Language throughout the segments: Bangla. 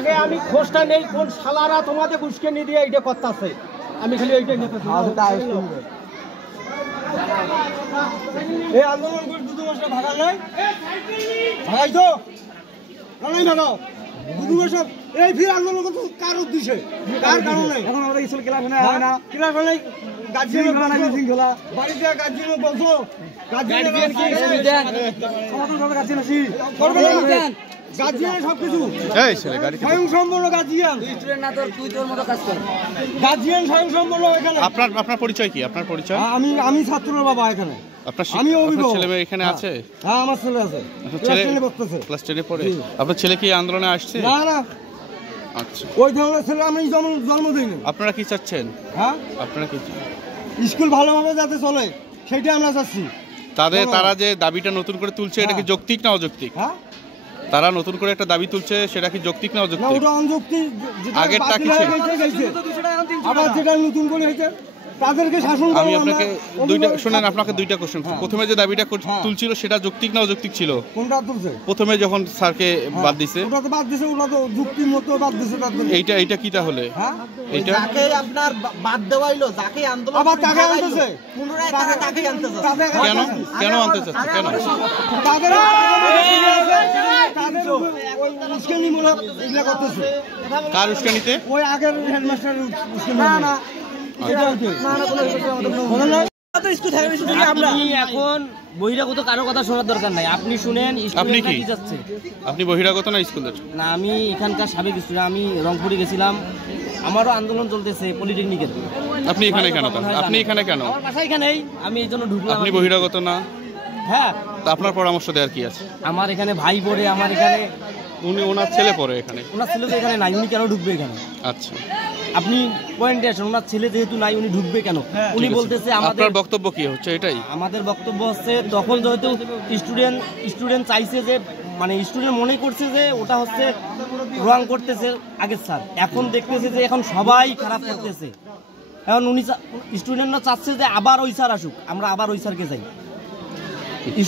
আগে আমি খোঁজটা নেই কোন শালারা তোমাদের উস্কানি দিয়ে এইটা করতেছে, আমি খালি এইটা নিতে এই আন্দোলন করে 2 মাস ভাগা নাই, ভাগাই তো নাই ভাগাও 2 মাস এই ফির আন্দোলন করতে কার উদ্দেশ্যে, কার কারণে? এখন আমরা স্কুল ক্লাস হয় না, ক্লাস হলে গার্জিয়ান মিটিং খোলা, বাড়িতে গার্জিয়ান বলছো, গার্জিয়ান কি দেন আমাদের সব গার্জিয়ান আছি করবে না, গার্জিয়ান সবকিছু এই ছেলে গাড়ি স্বয়ংসম্পূর্ণ গার্জিয়ান, স্টুডেন্ট না তোর তুই তোর মতো কাজ কর, গার্জিয়ান স্বয়ংসম্পূর্ণ। এখানে আপনার পরিচয় কি? আপনার পরিচয়? আমি ছাত্রের বাবা, এখানে আমি অভিভাবক। ছেলে মেয়ে এখানে আছে? হ্যাঁ আমার ছেলে আছে, ক্লাস 10 এ পড়ে। আপনার ছেলে কি আন্দোলনে আসছে? না না, আচ্ছা ওই ধরনের ছেলে আমি জন্ম দিইনি। আপনারা কি চাচ্ছেন? হ্যাঁ আপনারা কি স্কুল ভালোভাবে যাতে চলে সেটাই আমরা চাচ্ছি। তারা যে দাবিটা নতুন করে তুলছে এটা কি যৌক্তিক না অযৌক্তিক? হ্যাঁ তারা নতুন করে একটা দাবি তুলছে সেটা কি যৌক্তিক না অযৌক্তিক? ওটা অযৌক্তিক, আগেরটা কি ছিল? আবার যেটা নতুন করে হয়েছে তাদেরকে শাসন করা। আমি আপনাকে আপনাকে দুইটা কোশ্চেন। প্রথমে যে দাবিটা তুলছিল সেটা যৌক্তিক না অযৌক্তিক ছিল? কোনটা তুলছে? প্রথমে যখন স্যারকে বাদ দিছে, ওটা তো বাদ দিছে, ওটা তো যুক্তির মতো বাদ দিছে তাদের। এইটা কি তাহলে? হ্যাঁ এইটা যাকে আপনার বাদ দেওয়া হইলো, যাকে আন্দোলন আবার তাকে আনতেছে, পুনরায় তাকে আনতেছে। কেন আনতে চাচ্ছে? কেন তাদের উস্কানিমূলক এগুলা করতেছে? কার উস্কানিতে? ওই আগের হেডমাস্টার উস্কানি। না না এখন বহিরাগত কারো কথা শোনার দরকার নাই, আপনি শুনেন। আপনি কি যাচ্ছে? আপনি বহিরাগত না স্কুলের? না আমি এখানকার সাবেক স্টুডেন্ট, আমি রংপুরে গেছিলাম, আমারও আন্দোলন চলতেছে পলিটেকনিকের। আপনি এখানে কেন? আপনি এখানে কেন? আমার বাসা এখানেই, আমি এই জন্য ঢুকলাম। আপনি বহিরাগত না? হ্যাঁ। তা আপনার পরামর্শ দেওয়ার কি আছে? আমার এখানে ভাই পড়ে, আমার এখানে ওনার ছেলে পড়ে, এখানে ওনার ছেলে তো এখানে নাই, উনি কেন ঢুকবে এখানে? আচ্ছা আপনি পয়েন্টে আসেন, ওনার ছেলে যেহেতু নাই উনি ঢুকবে কেন? উনি বলতেছে আপনার বক্তব্য কি হচ্ছে? এটাই আমাদের বক্তব্য হচ্ছে, তখন যেহেতু স্টুডেন্ট চাইছে যে, মানে স্টুডেন্ট মনে করছে যে ওটা হচ্ছে রং করতেছে আগের স্যার, এখন দেখতেছে যে এখন সবাই খারাপ করতেছে, এখন উনি স্টুডেন্টরা চাচ্ছে যে আবার ওই স্যার আসুক, আমরা আবার ওই স্যারকে যাই।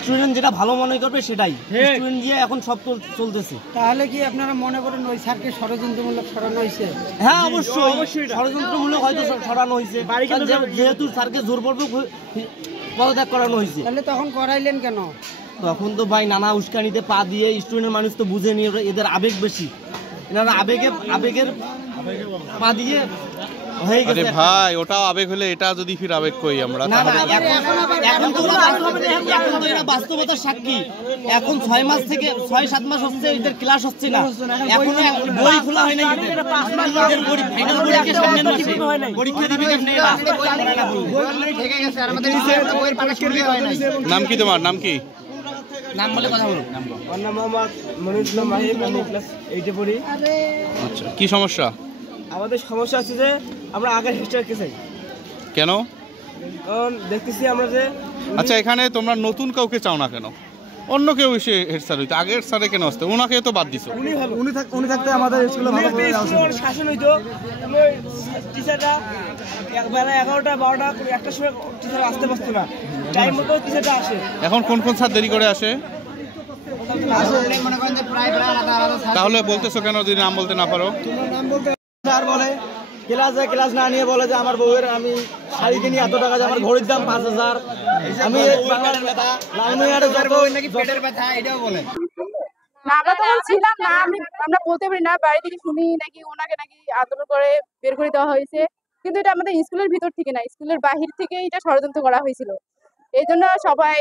স্টুডেন্ট যেটা ভালো মনে করবে সেটাই স্টুডেন্ট দিয়ে এখন সব চলতেছে। তাহলে কি আপনারা মনে করেন ওই স্যারকে ষড়যন্ত্রমূলক সরানো হয়েছে? হ্যাঁ অবশ্যই ষড়যন্ত্রমূলক হয়তো সরানো হয়েছে, যেহেতু স্যারকে জোর পূর্বক পদত্যাগ করানো হয়েছে। তাহলে তখন করাইলেন কেন? তখন তো ভাই নানা উস্কানিতে পা দিয়ে, স্টুডেন্ট মানুষ তো বুঝে নিয়ে, এদের আবেগ বেশি, এনারা আবেগের পা দিয়ে হয়ে গেছে। ভাই ওটাও আবেগ হলে এটা যদি ফির আবেগ কই আমরা? এখন তো এরা বাস্তবতার সাক্ষী। এখন 6-7 মাস হচ্ছে এদের ক্লাস হচ্ছে না, এখন বই খোলা হয় না, পরীক্ষা দিবে কেমনে? নাম কি তোমার? নাম কি? নাম বলে কথা বলুন। আমার নাম মোহাম্মদ মনিরুল মাহিম, আমি ক্লাস 8 পড়ি। আচ্ছা কি সমস্যা? আমাদের সমস্যা আছে যে আমরা আগের হেডস্যারকে চাই। কেন? কারণ দেখতেছি আমরা যে, আচ্ছা এখানে তোমরা নতুন কাউকে চাও না কেন? অন্য কেউ এসে হেড স্যার হইতো, আগের স্যারে কেন আসতো? ওনাকে তো বাদ দিছো। উনি থাকতে আমাদের স্কুলে ভালো করে শাসন হইতো। টিচাররা বেলা 11টা 12টা 1টার সময় টিচার আসতে পারতো না, টাইম মতো টিচারটা আসে। এখন কোন স্যার দেরি করে আসে? তাহলে বলতেছো কেন যদি নাম বলতে না পারো? স্যার বলে ক্লাস না নিয়ে বলে যে আমার বউয়ের আমি শাড়ি কিনি এত টাকা, আমার ঘড়ির দাম 5000, আমি আমরা তখন ছিলাম না, আমরা বলতে পারি না, বাড়ি থেকে শুনি নাকি ওনাকে নাকি আন্দোলন করে বের করে দেওয়া হয়েছে, কিন্তু এটা আমাদের স্কুলের ভিতর থেকে না, স্কুলের বাহির থেকে এটা ষড়যন্ত্র করা হয়েছিল। এই জন্য সবাই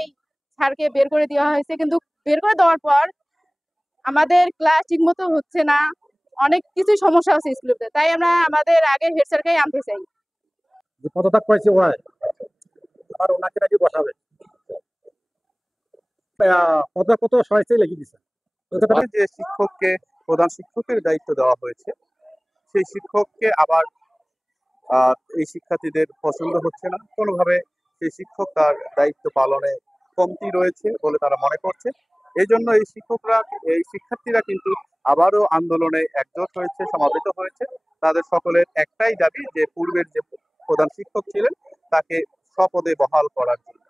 স্যারকে বের করে দেওয়া হয়েছে, কিন্তু বের করে দেওয়ার পর আমাদের ক্লাস ঠিক মতো হচ্ছে না, অনেক কিছুই সমস্যা আছে স্কুলে, তাই আমরা আমাদের আগের হেড স্যারকেই আনতে চাই। পদত্যাগ পাইছে ওই আর ওনাকে নাকি বসাবে, কত সহায়তাই লেগে দিছে। যে শিক্ষককে প্রধান শিক্ষকের দায়িত্ব দেওয়া হয়েছে, সেই শিক্ষককে আবার এই শিক্ষার্থীদের পছন্দ হচ্ছে না, কোনোভাবে সেই শিক্ষক তার দায়িত্ব পালনে কমতি রয়েছে বলে তারা মনে করছে। এই জন্য এই শিক্ষার্থীরা কিন্তু আবারও আন্দোলনে একজোট হয়েছে, সমাবেত হয়েছে। তাদের সকলের একটাই দাবি যে পূর্বের যে প্রধান শিক্ষক ছিলেন তাকে স্বপদে বহাল করার জন্য।